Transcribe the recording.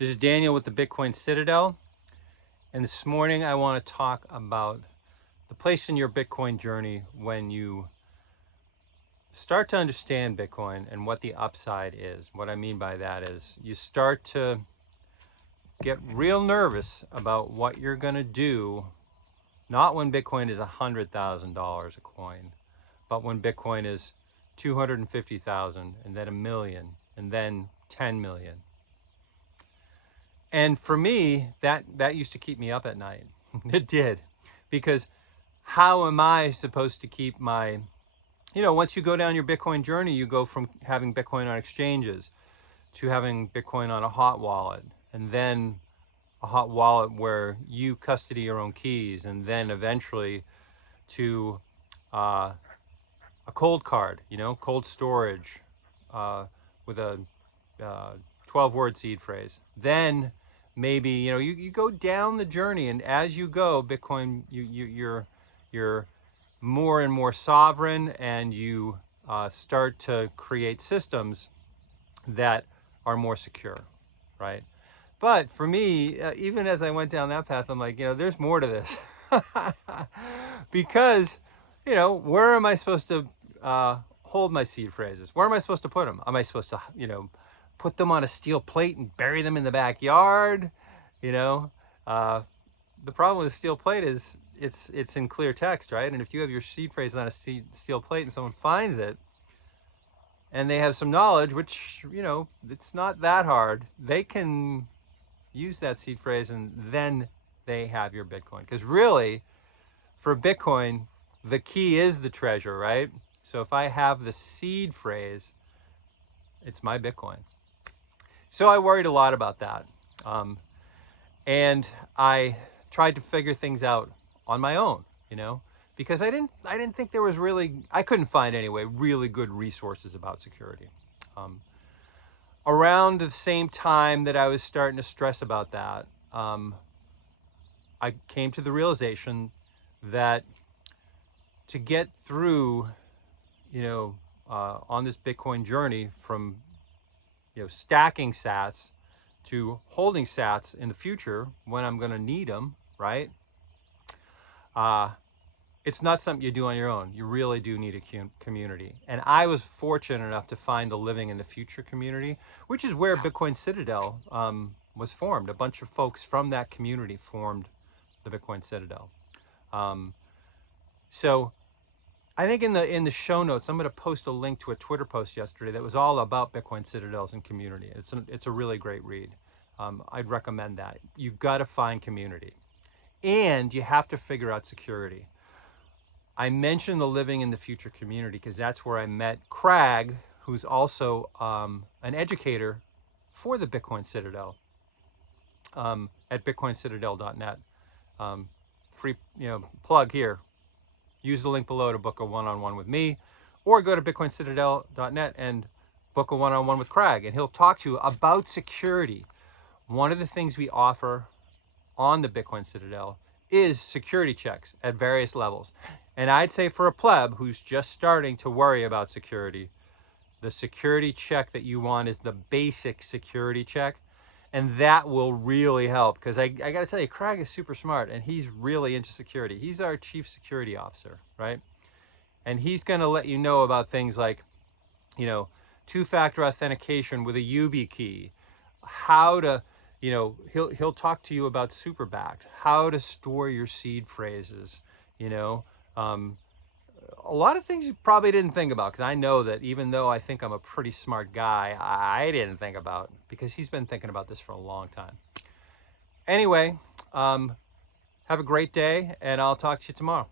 This is Daniel with the Bitcoin Citadel, and this morning I want to talk about the place in your Bitcoin journey when you start to understand Bitcoin and what the upside is. What I mean by that is you start to get real nervous about what you're going to do, not when Bitcoin is $100,000 a coin, but when Bitcoin is 250,000 and then a million and then 10 million. And for me, that used to keep me up at night. It did. Because how am I supposed to keep my, once you go down your Bitcoin journey, you go from having Bitcoin on exchanges to having Bitcoin on a hot wallet, and then a hot wallet where you custody your own keys, and then eventually to a cold card, cold storage with a 12-word seed phrase. Then maybe you go down the journey, and as you go, Bitcoin, you're more and more sovereign, and you start to create systems that are more secure, right? But for me, even as I went down that path, I'm like, there's more to this. Because where am I supposed to hold my seed phrases? Where am I supposed to put them? Am I supposed to put them on a steel plate and bury them in the backyard? The problem with a steel plate is it's in clear text, right? And if you have your seed phrase on a steel plate and someone finds it and they have some knowledge, which it's not that hard, they can use that seed phrase and then they have your Bitcoin. Because really, for Bitcoin, the key is the treasure, right? So if I have the seed phrase, it's my Bitcoin. So I worried a lot about that. And I tried to figure things out on my own, because I didn't think there was I couldn't find anyway really good resources about security. Around the same time that I was starting to stress about that, I came to the realization that to get through, on this Bitcoin journey from stacking sats to holding sats in the future when I'm going to need them, right? It's not something you do on your own. You really do need a community. And I was fortunate enough to find the Living in the Future community, which is where Bitcoin Citadel was formed. A bunch of folks from that community formed the Bitcoin Citadel. So I think in the show notes, I'm going to post a link to a Twitter post yesterday that was all about Bitcoin Citadels and community. It's a really great read. I'd recommend that. You've got to find community, and you have to figure out security. I mentioned the Living in the Future community because that's where I met Craig, who's also an educator for the Bitcoin Citadel at bitcoincitadel.net. Free plug here. Use the link below to book a one-on-one with me, or go to bitcoincitadel.net and book a one-on-one with Craig, and he'll talk to you about security. One of the things we offer on the Bitcoin Citadel is security checks at various levels. And I'd say for a pleb who's just starting to worry about security, the security check that you want is the basic security check. And that will really help, because I got to tell you, Craig is super smart, and he's really into security. He's our chief security officer, right? And he's going to let you know about things like, two-factor authentication with a YubiKey, how to, he'll talk to you about super-backed, how to store your seed phrases, a lot of things you probably didn't think about, because I know that even though I think I'm a pretty smart guy, I didn't think about, because he's been thinking about this for a long time. Anyway, have a great day, and I'll talk to you tomorrow.